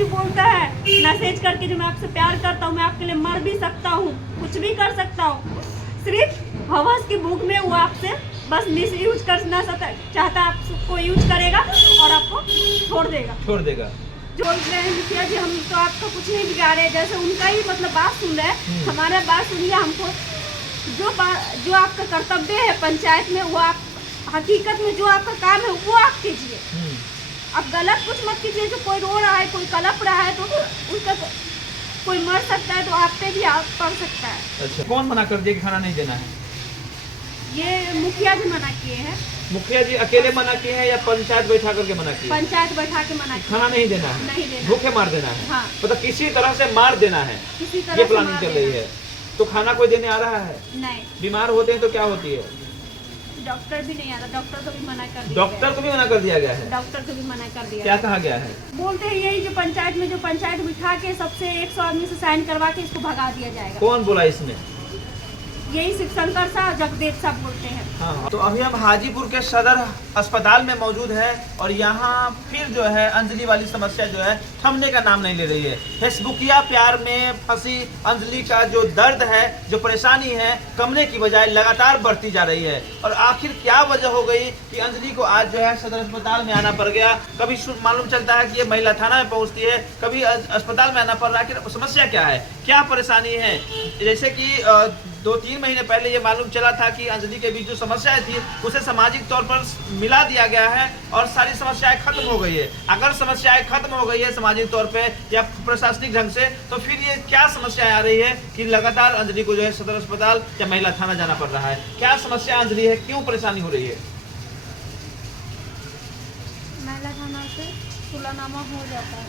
भी बोलता है मैसेज करके जो मैं आपसे प्यार करता हूँ, मैं आपके लिए मर भी सकता हूँ, कुछ भी कर सकता हूँ, सिर्फ हवस की भूख में वो आपसे बस मिस यूज करना चाहता है, आपको यूज करेगा और आपको छोड़ देगा। जो बोल रहे हैं मुखिया जी हम तो आपका कुछ नहीं बिगाड़ रहे, जैसे उनका ही मतलब बात सुन रहे हैं, हमारा बात सुनिए। हमको जो आपका कर्तव्य है पंचायत में, वो आप हकीकत में जो आपका काम है वो आप कीजिए। अब गलत कुछ मत कीजिए। जो कोई रो रहा है, कोई कलप रहा है, तो उसका कोई मर सकता है तो आप पे भी आप पड़ सकता है। अच्छा, कौन मना कर दिया कि खाना नहीं देना है? ये मुखिया जी मना किए हैं। मुखिया जी अकेले मना किए हैं या पंचायत बैठा करके मना किए? पंचायत बैठा के मना किए। खाना नहीं देना है, नहीं देना, भूखे मार देना है। हाँ। मतलब किसी तरह से मार देना है, किसी तरह ये से प्लानिंग मार चल रही देना। है। तो खाना कोई देने आ रहा है? नहीं, बीमार होते हैं तो क्या होती है? डॉक्टर भी नहीं आता, डॉक्टर को भी मना कर दिया। डॉक्टर को भी मना कर दिया गया है? डॉक्टर को भी मना कर दिया। क्या कहा गया है? बोलते हैं यही जो पंचायत बिठा के सबसे 100 आदमी से साइन करवा के इसको भगा दिया जाएगा। कौन बोला इसने? यही शिवशंकर साहब, जगदेव साहब बोलते हैं। हाँ। तो अभी हम हाजीपुर के सदर अस्पताल में मौजूद है और यहाँ फिर जो है अंजलि वाली समस्या जो है थमने का नाम नहीं ले रही है। फेसबुकिया प्यार में फंसी अंजलि का जो दर्द है, जो परेशानी है, कमने की बजाय लगातार बढ़ती जा रही है। और आखिर क्या वजह हो गई कि अंजलि को आज जो है सदर अस्पताल में आना पड़ गया? कभी मालूम चलता है कि ये महिला थाना में पहुँचती है, कभी अस्पताल में आना पड़ रहा है। आखिर समस्या क्या है, क्या परेशानी है? जैसे कि 2-3 महीने पहले ये मालूम चला था कि अंजलि के बीच जो समस्याएं थी उसे सामाजिक तौर पर मिला दिया गया है और सारी समस्याएं खत्म हो गई है। अगर समस्याएं खत्म हो गई है सामाजिक तौर पे या प्रशासनिक ढंग से, तो फिर ये क्या समस्याएं आ रही है कि लगातार अंजलि को जो है सदर अस्पताल या महिला थाना जाना पड़ रहा है? क्या समस्या अंजलि है, क्यों परेशानी हो रही है? महिला थाना से सुलहनामा हो जाता है।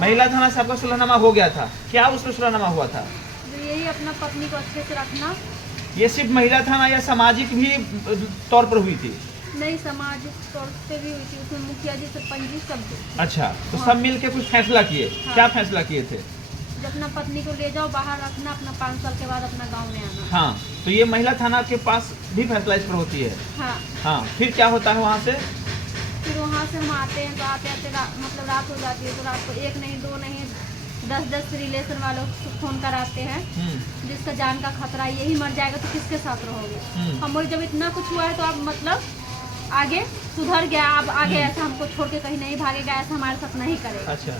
महिला थाना से आपका सुलहनामा हो गया था, क्या उसमें सुलहनामा हुआ था? यही अपना पत्नी को अच्छे से रखना। ये सिर्फ महिला थाना या सामाजिक भी तौर पर हुई थी? नहीं, सामाजिक तौर पे भी हुई थी, उसमें मुखिया जी सरपंच जी सब। अच्छा, तो सब मिलके कुछ फैसला किए? हाँ। क्या फैसला किए थे? जब अपना पत्नी को ले जाओ बाहर रखना, अपना 5 साल के बाद अपना गांव में आना। हाँ, तो ये महिला थाना के पास भी फैसला इस पर होती है? हाँ। हाँ, फिर क्या होता है वहाँ से? फिर वहाँ से हम आते हैं तो आते मतलब रात हो जाती है, तो रात को 1 नहीं 2 नहीं 10 रिलेशन वालों को फोन कराते हैं, जिसका जान का खतरा, यही मर जाएगा तो किसके साथ रहोगे? हम बोले जब इतना कुछ हुआ है तो आप मतलब आगे सुधर गया, अब आगे ऐसा हमको छोड़ के कहीं नहीं भागेगा, ऐसा हमारे साथ नहीं करेगा। अच्छा,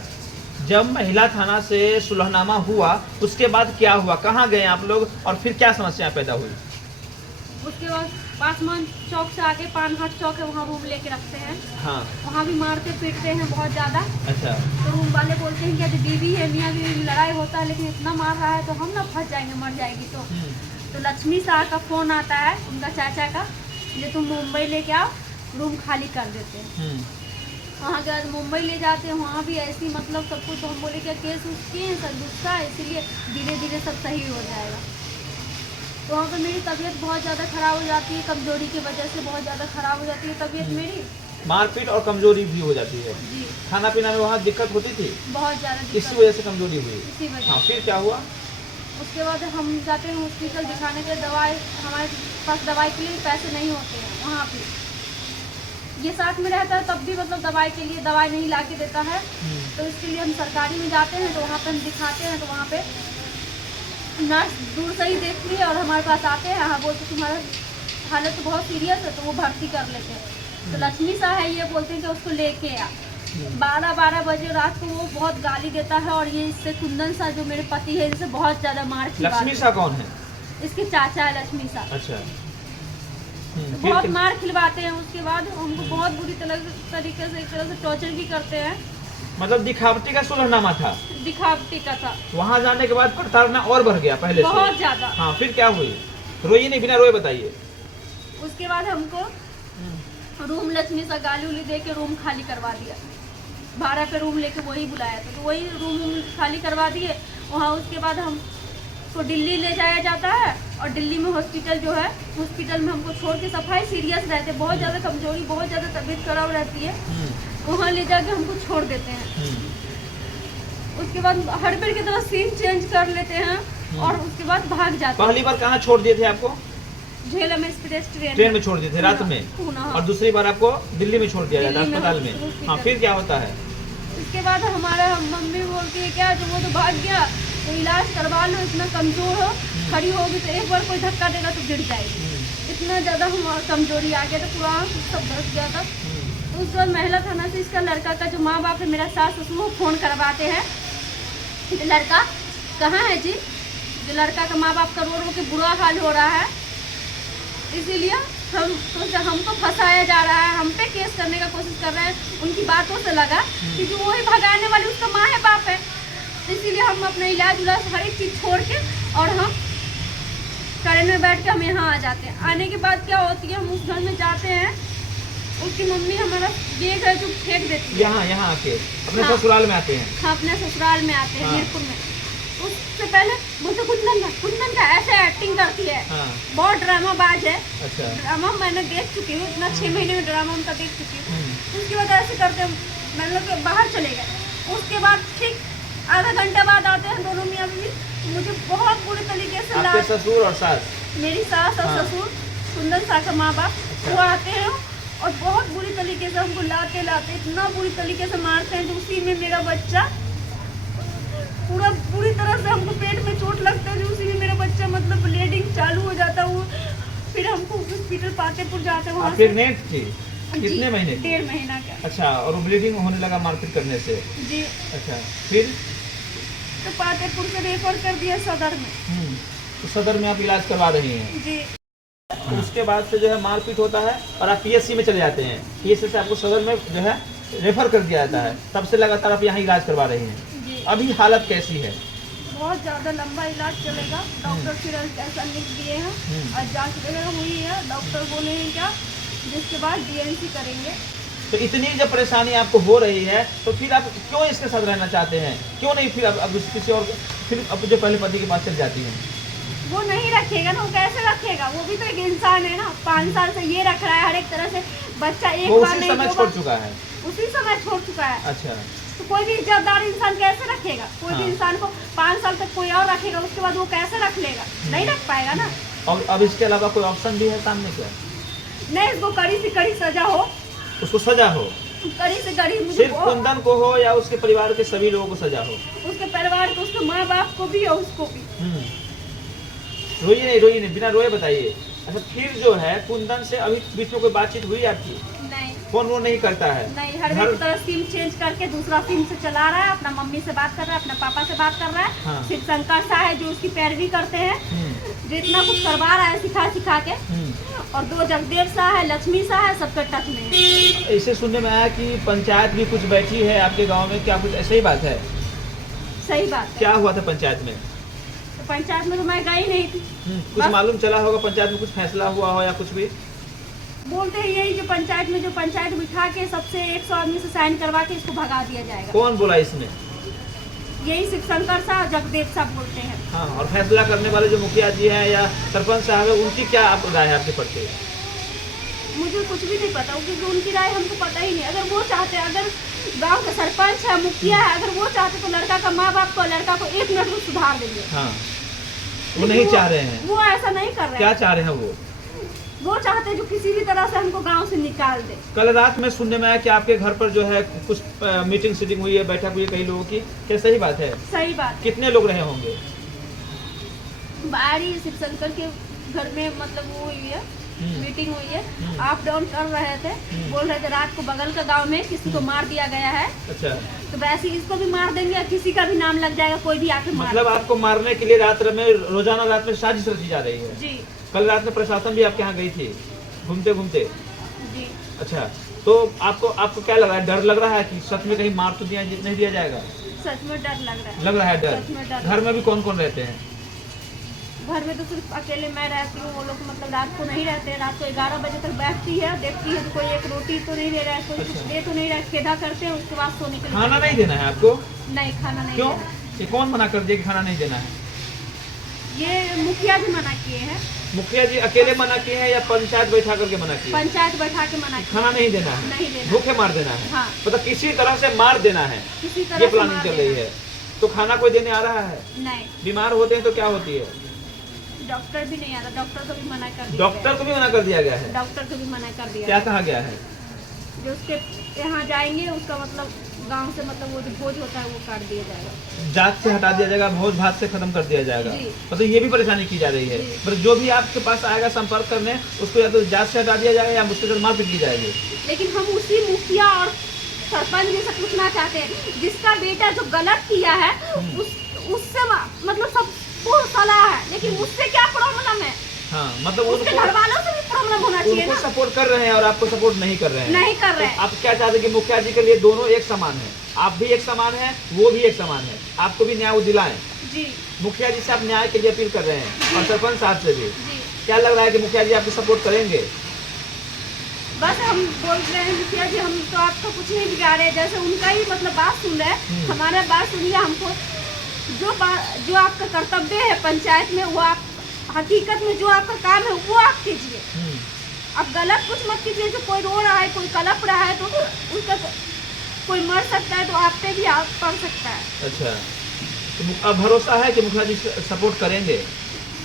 जब महिला थाना से सुलहनामा हुआ उसके बाद क्या हुआ, कहाँ गए आप लोग और फिर क्या समस्या पैदा हुई? उसके बाद पासवान चौक से आके पानघाट चौक है, वहाँ रूम लेके रखते हैं। हाँ। वहाँ भी मारते पीटते हैं बहुत ज्यादा। अच्छा। तो रूम वाले बोलते हैं कि बीवी है, मियाँ बीवी में लड़ाई होता है, लेकिन इतना मार रहा है तो हम ना फंस जाएंगे, मर जाएगी। तो लक्ष्मी शाह का फोन आता है, उनका चाचा का, जो तुम मुंबई लेके आओ, रूम खाली कर देते हैं। वहाँ के बाद मुंबई ले जाते हैं, वहाँ भी ऐसी मतलब सब कुछ। तो हम बोले क्या केस उसके हैं सर, गुस्सा है, इसीलिए धीरे धीरे सब सही हो जाएगा। तो वहाँ पर मेरी तबीयत बहुत ज़्यादा ख़राब हो जाती है, कमजोरी की वजह से बहुत ज़्यादा ख़राब हो जाती है तबीयत मेरी। मारपीट और कमजोरी भी हो जाती है जी। खाना पीना में वहाँ दिक्कत होती थी? बहुत ज़्यादा इसी वजह से कमजोरी हुई? इसी वजह। हाँ, फिर क्या हुआ? उसके बाद हम जाते हैं हॉस्पिटल दिखाने के लिए, दवाई हमारे पास दवाई के लिए पैसे नहीं होते हैं। वहाँ पे ये साथ में रहता है तब भी मतलब दवाई के लिए दवाई नहीं ला के देता है। तो इसके लिए हम सरकारी में जाते हैं, तो वहाँ पे हम दिखाते हैं, तो वहाँ पे नर्स दूर से ही देखती है और हमारे पास आते हैं। हाँ, बोलते तुम्हारा हालत तो बहुत सीरियस है, तो वो भर्ती कर लेते हैं। तो लक्ष्मी शाह है, ये बोलते हैं कि उसको लेके आ। 12 बजे रात को वो बहुत गाली देता है और ये इससे कुंदन शाह जो मेरे पति है, इनसे बहुत ज्यादा मार खिलवाते हैं। लक्ष्मी शाह कौन है? इसके चाचा है लक्ष्मी शाह। अच्छा। बहुत मार खिलवाते हैं। उसके बाद हमको बहुत बुरी तरीके से एक तरह से टॉर्चर भी करते हैं। मतलब दिखावटी का सुलहनामा था? दिखावटी का था। वहाँ जाने के बाद प्रताड़ना और बढ़ गया पहले से? बहुत ज्यादा। हाँ, फिर क्या हुई? रोइए नहीं, बिना रोए बताइए। उसके बाद हमको रूम लक्ष्मी सा गाली उली दे के रूम खाली करवा दिया। भाड़ा पे रूम लेके वही बुलाया था, तो वही रूम खाली करवा दिए। वहाँ उसके बाद हम तो दिल्ली ले जाया जाता है और दिल्ली में हॉस्पिटल जो है, हॉस्पिटल में हमको छोड़ के सफाई सीरियस रहते, बहुत ज़्यादा कमजोरी, बहुत ज़्यादा तबीयत खराब रहती है, वहाँ ले जाके हमको छोड़ देते हैं। उसके बाद हड़बड़ की तरह सीन चेंज कर लेते हैं और उसके बाद भाग जाते हैं। पहली बार कहाँ छोड़ दिए थे आपको? झेलम एक्सप्रेस ट्रेन में छोड़ दिए थे रात में, और दूसरी बार आपको दिल्ली में छोड़ दिया गया था अस्पताल में। हाँ, फिर क्या होता है? इसके बाद हमारा मम्मी बोलती है क्या जो वो तो भाग गया, तो इलाज करवा लो, इतना कमज़ोर हो, खड़ी होगी तो एक बार कोई धक्का देगा तो गिर जाएगी। इतना ज़्यादा हम कमजोरी आ गया था, पूरा आँख सब धस गया था। तो उस बाद महिला थाना से इसका लड़का का जो माँ बाप है, मेरा सास ससुर, वो फ़ोन करवाते हैं कि लड़का कहाँ है जी, जो लड़का का माँ बाप का रो रो के बुरा हाल हो रहा है। इसीलिए हम सोचा हमको फंसाया जा रहा है, हम पे केस करने का कोशिश कर रहे हैं। उनकी बातों से लगा कि जो वही भगाने वाली उसका माँ है बाप है। इसीलिए हम अपना इलाज उलाज हर एक चीज़ छोड़ के और हम ट्रेन में बैठ के हम यहाँ आ जाते हैं। आने के बाद क्या होती है, हम उस घर में जाते हैं, उसकी मम्मी हमारा बैग है जो फेंक देती है। यहाँ आके अपने हाँ। ससुराल में आते हैं। हाँ, अपने ससुराल में आते हैं, हाँ। मीरपुर में। उससे पहले मुझे कुंदन का ऐसे एक्टिंग करती है। हाँ। बहुत ड्रामाबाज है। अच्छा। ड्रामा मैंने देख चुकी हूँ, इतना 6 महीने में ड्रामा उनका देख चुकी हूँ। उसके बाद ऐसे करते मैं लोग बाहर चले गए। उसके बाद ठीक आधा घंटे बाद आते हैं दोनों मियाँ बीवी, मुझे बहुत बुरी तरीके से आपके ससुर और सास, मेरी सास और हाँ। ससुर, कुंदन सा का माँ बाप, अच्छा। वो आते हैं और बहुत बुरी तरीके से हमको लाते इतना बुरी तरीके से मारते हैं। तो उसी में मेरा बच्चा पूरा पूरी तरह से हमको पेट में चोट लगता है, जो उसी में मेरा बच्चा मतलब ब्लीडिंग चालू हो जाता है। वो फिर हमको हॉस्पिटल पातेपुर जाते हैं। वहाँ आप से प्रेग्नेंट थी कितने महीने की? 1.5 महीना का। अच्छा, और वो ब्लीडिंग होने लगा मारपीट करने से? जी। अच्छा, फिर तो पातेपुर से रेफर कर दिया सदर में। तो सदर में आप इलाज करवा रही हैं? जी। तो उसके बाद से जो है मारपीट होता है और आप पीएससी में चले जाते हैं। पीएससी से आपको सदर में जो है रेफर कर दिया जाता है, तब से लगातार आप यहाँ इलाज करवा रही हैं। जी। अभी हालत कैसी है? बहुत ज़्यादा लंबा इलाज चलेगा। डॉक्टर फिर ऐसा लिख दिए हैं और जांच वगैरह हुई है। डॉक्टर बोले हैं क्या, जिसके बाद डीएनसी करेंगे। तो इतनी जब परेशानी आपको हो रही है तो फिर आप क्यों इसके साथ रहना चाहते हैं? क्यों नहीं फिर अब किसी और, फिर अब जो पहले पति के पास चल जाती हैं? वो नहीं रखेगा ना, वो कैसे रखेगा? वो भी तो एक इंसान है ना। 5 साल से ये रख रहा है, हर एक तरह से बच्चा एक वो बार उसी नहीं समय दो छोड़ बार- चुका है। उसी समय छोड़ चुका है। अच्छा। तो कोई भी इज्जतदार इंसान कैसे रखेगा? कोई भी हाँ। इंसान को 5 साल तक कोई और रखेगा, उसके बाद वो कैसे रख लेगा? नहीं रख पाएगा ना। और अब इसके अलावा कोई ऑप्शन भी है सामने क्या? नहीं, इसको कड़ी से कड़ी सजा हो, उसको सजा हो, कड़ी से कड़ी। मुझे सिर्फ कुंदन को हो या उसके परिवार के सभी लोगों को सजा हो? उसके परिवार को, उसके माँ बाप को भी और उसको भी। रोइए नहीं, बिना रोए बताइए। अच्छा, फिर जो है कुंदन से अभी बीच में कोई बातचीत हुई आपकी? नहीं, फोन वो नहीं करता है? नहीं, हर घर- एक तरह सिम चेंज करके दूसरा सिम से चला रहा है। अपना मम्मी से बात कर रहा है, अपना पापा से बात कर रहा है। हाँ। शिव शंकर सा है जो उसकी पैरवी करते हैं, हम्म, जो इतना कुछ करवा रहा है सिखा के। और 2 जगदेव सा है, लक्ष्मी सा है, सबके टच में है। ऐसे सुनने में आया कि पंचायत भी कुछ बैठी है आपके गांव में, क्या कुछ ऐसा ही बात है? सही बात है। क्या हुआ था पंचायत में? तो पंचायत में तो मैं गई नहीं थी। कुछ बस- मालूम चला होगा पंचायत में कुछ फैसला हुआ हो या कुछ भी? बोलते हैं यही, जो पंचायत बिठा के सबसे 100 आदमी से साइन करवा के इसको भगा दिया जाएगा। कौन बोला इसमें? यही शिव शंकर सा और जगदेव सा बोलते हैं। हाँ, और फैसला करने वाले जो मुखिया जी हैं या सरपंच साहब है, उनकी क्या आप राय है आपके प्रति? मुझे कुछ भी नहीं पता, क्योंकि उनकी राय हमको पता ही नहीं। अगर वो चाहते, अगर गांव का सरपंच है, मुखिया है, अगर वो चाहते तो लड़का का माँ बाप को, लड़का को 1 मिनट में सुधार देंगे। हाँ, वो नहीं चाह रहे हैं। वो ऐसा नहीं कर रहे क्या हैं। चाह रहे हैं वो चाहते हैं जो किसी भी तरह से हमको गांव से निकाल दे। कल रात में सुनने में आया कि आपके घर पर जो है कुछ मीटिंग सीटिंग हुई है, बैठक हुई है कई लोगों की, क्या सही बात है? सही बात है। कितने लोग रहे होंगे? बाहरी शिव शंकर के घर में मतलब वो हुई है, मीटिंग हुई है। अप डाउन कर रहे थे, बोल रहे थे रात को बगल का गांव में किसी को मार दिया गया है, अच्छा, तो वैसे ही इसको भी मार देंगे या किसी का भी नाम लग जाएगा, कोई भी आके मार मतलब आपको मारने के लिए रोजाना रात में साजिश रची जा रही है? जी। कल रात में प्रशासन भी आपके यहाँ गई थी घूमते घूमते? जी। अच्छा, तो आपको क्या लग रहा है? डर लग रहा है कि सच में कहीं मार तो नहीं दिया जाएगा? सच में डर लग रहा है। लग रहा है सच में डर। डर। घर में भी कौन कौन रहते हैं? घर में तो सिर्फ अकेले मैं रहती हूँ, वो लोग मतलब रात को नहीं रहते हैं। रात को 11 बजे तक बैठती है, देखती है तो कोई एक रोटी तो नहीं ले रहा है, कोई कुछ अच्छा। दे तो नहीं रहा है, खेदा करते हैं, उसके बाद सोने के लिए खाना नहीं देना है आपको? नहीं, खाना नहीं क्यों? देना। ये कौन मना कर दिया कि खाना नहीं देना है? ये मुखिया भी मना किए हैं। मुखिया जी अकेले मना किए हैं या पंचायत बैठा करके मना किए? पंचायत बैठा के मना किए। खाना नहीं देना है, नहीं देना। भूखे मार देना है। हाँ। मतलब किसी तरह से मार देना है, किसी तरह ये से प्लानिंग मार चल देना। रही है। तो खाना कोई देने आ रहा है? नहीं, बीमार होते हैं तो क्या होती है? डॉक्टर भी नहीं आ रहा। डॉक्टर को भी मना कर दिया डॉक्टर को भी मना कर दिया गया है? डॉक्टर को भी मना कर दिया क्या कहा गया है? जो उसके यहाँ जाएंगे उसका मतलब गांव से मतलब वो जो भोज होता है वो काट दिया जाएगा। जात से हटा दिया जाएगा, भोज भात से खत्म कर दिया जाएगा। जी। मतलब ये भी परेशानी की जा रही है। जी। पर जो भी आपके पास आएगा संपर्क करने, उसको या तो जात से हटा दिया जाएगा या मुझसे साथ मारपीट की जाएगी। लेकिन हम उसी मुखिया और सरपंच जी से पूछना चाहते हैं जिसका बेटा जो गलत किया है उससे मतलब सबको सलाह है, लेकिन उससे क्या प्रॉब्लम है? हाँ, मतलब उसके घर वालों से भी प्रॉब्लम होना चाहिए उनको ना। सपोर्ट कर रहे हैं और आपको सपोर्ट नहीं कर रहे हैं। नहीं कर रहे हैं। तो आप क्या चाहते हैं कि मुखिया जी के लिए दोनों एक समान है, आप भी एक समान है, वो भी एक समान है, आपको भी न्याय दिलाएं। जी मुखिया जी से आप न्याय के लिए अपील कर रहे हैं और सरपंच साहब से भी। जी क्या लग रहा है कि मुखिया जी आपको सपोर्ट करेंगे? बस हम बोल रहे हैं मुखिया जी हम तो आपको कुछ नहीं बिगाड़ रहे, जैसे उनका ही मतलब बात सुन रहे हैं, हमारा बात सुनिए। हमको जो आपका कर्तव्य है पंचायत में वो आप हकीकत में जो आपका काम है वो आप कीजिए। आप गलत कुछ मत कीजिए। जो कोई रो रहा है, कोई कलप रहा है तो उसका कोई मर सकता है तो आप पे भी आप पड़ सकता है। अच्छा, तो अब भरोसा है कि मुखिया जी सपोर्ट करेंगे?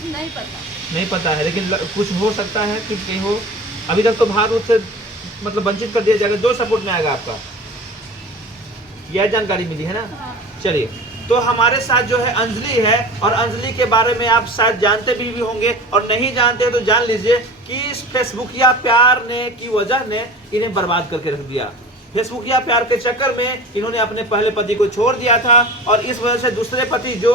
नहीं पता, नहीं पता है, लेकिन कुछ हो सकता है कि कहीं हो। अभी तक तो भारत से मतलब वंचित कर दिया जाएगा। जो सपोर्ट में आएगा आपका, यह जानकारी मिली है ना। हाँ। चलिए, तो हमारे साथ जो है अंजलि है, और अंजलि के बारे में आप शायद जानते भी होंगे और नहीं जानते तो जान लीजिए कि इस फेसबुकिया प्यार ने की वजह ने इन्हें बर्बाद करके रख दिया। फेसबुकिया प्यार के चक्कर में इन्होंने अपने पहले पति को छोड़ दिया था और इस वजह से दूसरे पति जो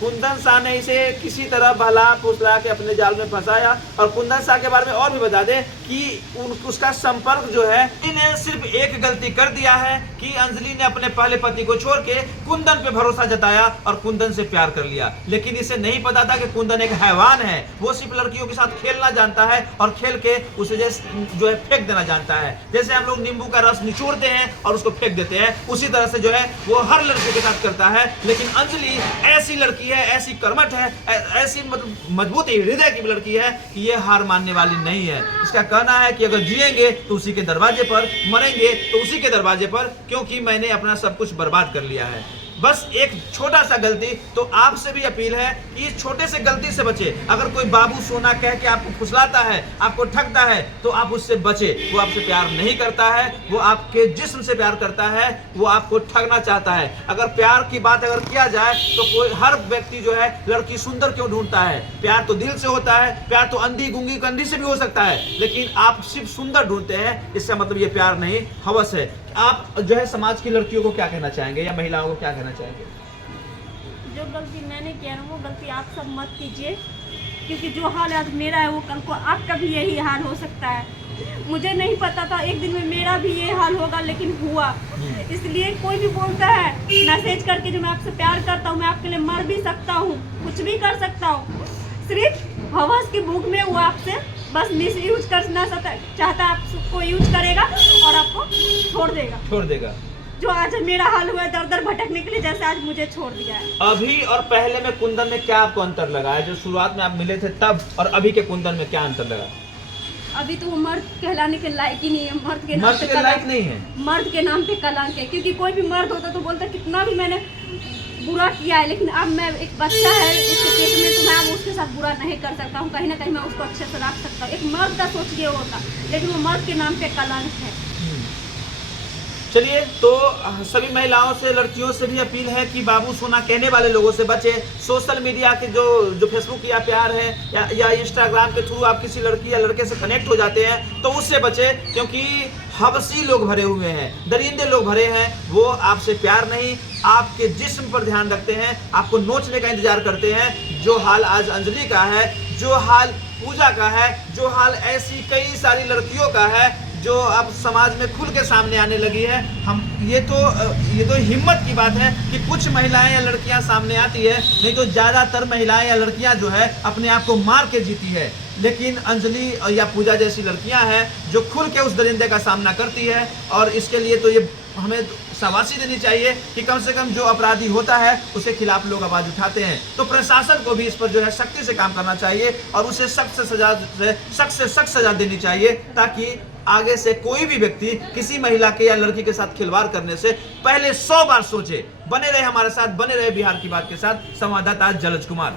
कुंदन शाह ने इसे किसी तरह बहला फुसला के अपने जाल में फंसाया। और कुंदन शाह के बारे में और भी बता दें कि उसका संपर्क जो है, इन्हें सिर्फ एक गलती कर दिया है कि अंजलि ने अपने पहले पति को छोड़ के कुंदन पे भरोसा जताया और कुंदन से प्यार कर लिया। लेकिन इसे नहीं पता था कि कुंदन एक हैवान है, वो सिर्फ लड़कियों के साथ खेलना जानता है और खेल के उसे जो है फेंक देना जानता है। जैसे हम लोग नींबू का रस निचोड़ते हैं और उसको फेंक देते हैं, उसी तरह से जो है वो हर लड़के के साथ करता है। लेकिन अंजलि ऐसी लड़की है, ऐसी कर्मठ है, ऐसी मतलब मजबूत हृदय की लड़की है कि ये हार मानने वाली नहीं है। इसका कहना है कि अगर जिएंगे तो उसी के दरवाजे पर, मरेंगे तो उसी के दरवाजे पर, क्योंकि मैंने अपना सब कुछ बर्बाद कर लिया है। बस एक छोटा सा गलती, तो आपसे भी अपील है कि इस छोटे से गलती से बचे। अगर कोई बाबू सोना कह के आपको फुसलाता है, आपको ठगता है, तो आप उससे बचे। वो आपसे प्यार नहीं करता है, वो आपके जिस्म से प्यार करता है, वो आपको ठगना चाहता है। अगर प्यार की बात अगर किया जाए तो कोई हर व्यक्ति जो है लड़की सुंदर क्यों ढूंढता है? प्यार तो दिल से होता है, प्यार तो अंधी गूंगी कंधी से भी हो सकता है, लेकिन आप सिर्फ सुंदर ढूंढते हैं, इसका मतलब ये प्यार नहीं, हवस है। आप जो है समाज की लड़कियों को क्या कहना चाहेंगे या महिलाओं को क्या कहना चाहेंगे? जो गलती मैंने किया ना वो गलती आप सब मत कीजिए, क्योंकि जो हाल आज मेरा है वो कल को आपका भी यही हाल हो सकता है। मुझे नहीं पता था एक दिन में मेरा भी ये हाल होगा, लेकिन हुआ। इसलिए कोई भी बोलता है मैसेज करके जो मैं आपसे प्यार करता हूँ, मैं आपके लिए मर भी सकता हूँ, कुछ भी कर सकता हूँ, सिर्फ हवस की भूख में वो आपसे बस मिस यूज करना चाहता है, आपको यूज करेगा और आपको छोड़ देगा। जो आज मेरा हाल हुआ है दर दर भटकने के लिए, जैसे आज मुझे छोड़ दिया है। अभी और पहले में कुंदन में क्या आपको अंतर लगा है? जो शुरुआत में आप मिले थे तब और अभी के कुंदन में क्या अंतर लगा? अभी तो वो मर्द कहलाने के लायक ही नहीं है। मर्द के नाम पे लायक नहीं है, मर्द के नाम पे कलंक है। क्योंकि कोई भी मर्द होता तो बोलता कितना भी मैंने बुरा किया है, लेकिन अब मैं एक बच्चा है उसके पेट में, तो मैं अब उसके साथ बुरा नहीं कर सकता हूँ। कहीं ना कहीं मैं उसको अच्छे से रख सकता हूँ। एक मर्द का सोच ये होता, लेकिन वो मर्द के नाम पे कलंक है। चलिए, तो सभी महिलाओं से, लड़कियों से भी अपील है कि बाबू सोना कहने वाले लोगों से बचे। सोशल मीडिया के जो फेसबुक या प्यार है या इंस्टाग्राम के थ्रू आप किसी लड़की या लड़के से कनेक्ट हो जाते हैं तो उससे बचे, क्योंकि हवसी लोग भरे हुए हैं, दरिंदे लोग भरे हैं। वो आपसे प्यार नहीं, आपके जिस्म पर ध्यान रखते हैं, आपको नोचने का इंतजार करते हैं। जो हाल आज अंजलि का है, जो हाल पूजा का है, जो हाल ऐसी कई सारी लड़कियों का है जो अब समाज में खुल के सामने आने लगी है। ये तो हिम्मत की बात है कि कुछ महिलाएं या लड़कियां सामने आती है, नहीं तो ज़्यादातर महिलाएं या लड़कियां जो है अपने आप को मार के जीती है। लेकिन अंजलि या पूजा जैसी लड़कियां हैं जो खुल के उस दरिंदे का सामना करती है, और इसके लिए तो ये हमें शाबाशी देनी चाहिए कि कम से कम जो अपराधी होता है उसके खिलाफ लोग आवाज़ उठाते हैं। तो प्रशासन को भी इस पर जो है सख्ती से काम करना चाहिए और उसे सख्त से सख्त सजा देनी चाहिए, ताकि आगे से कोई भी व्यक्ति किसी महिला के या लड़की के साथ खिलवाड़ करने से पहले 100 बार सोचे। बने रहे हमारे साथ, बने रहे बिहार की बात के साथ। संवाददाता जलज कुमार।